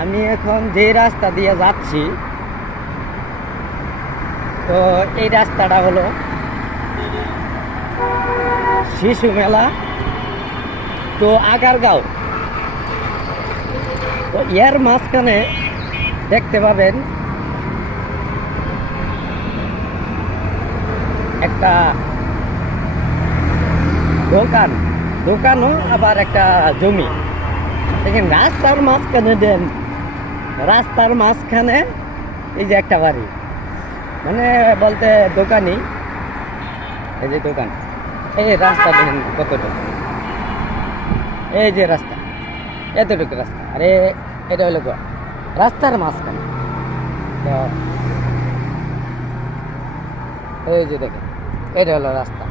আমি এখন যে রাস্তা দিয়ে যাচ্ছি, তো এই রাস্তাটা হলো শিশু মেলা তো আগারগাঁও। তো এর মাঝখানে দেখতে পাবেন একটা দোকানও আবার একটা জমি। দেখেন রাস্তার মাঝখানে রাস্তার মাঝখানে এই যে একটা বাড়ি, মানে বলতে দোকানই। এই যে দোকান, এই রাস্তা দেখেন কতটুকু, এই যে রাস্তা এতটুকু রাস্তা, আরে এটা হলো রাস্তার মাঝখানে। তো এই যে দেখেন এটা হলো রাস্তা।